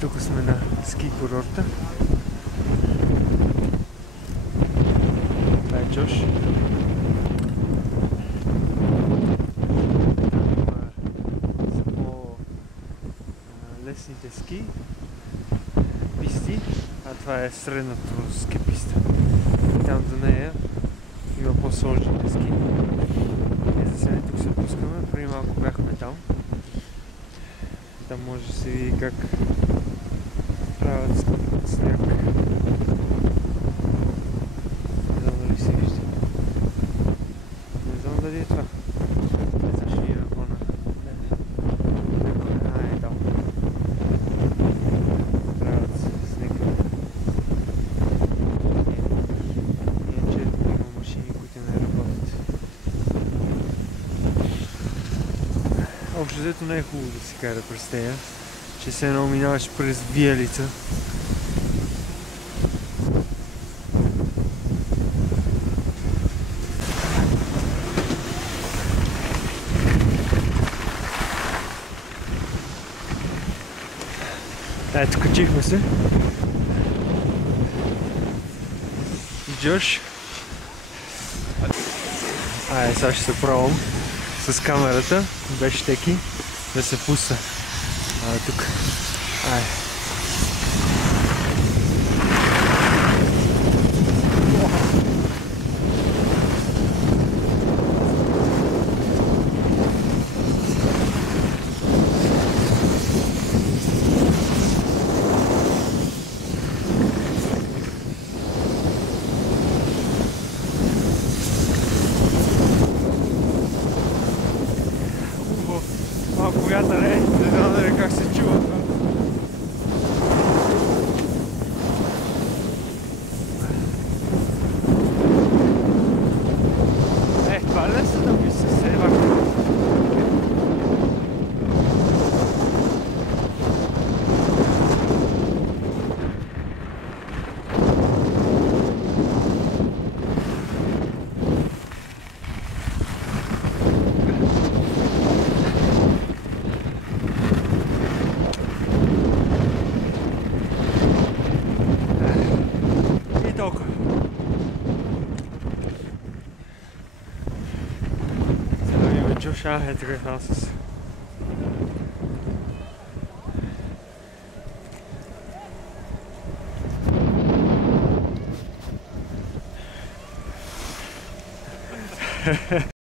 Тук сме на ски курорта. Това е Джош. Са по-лесните ски писти, а това е средното ски писта. И там до нея има по-сложните ски. И за сега тук се пускаме, преди малко бяхме там. Там може да се види как правят сняг. Не знам дали се вижда. Не знам дали е това. Ето ще има по-на... е там. Правят снег. Иначе има машини, които не работят. Общо взето не е хубаво да се кара през тея, че се едно минаваш през виелица. Ето, качихме се. Джош. Сега ще се пробвам с камерата, без щеки, да се пусна тук. Малко вятър е, не знам дали как се чува това. Това лесно да ми се сева. Толкова. Сега да видим Джош, ето как аз с...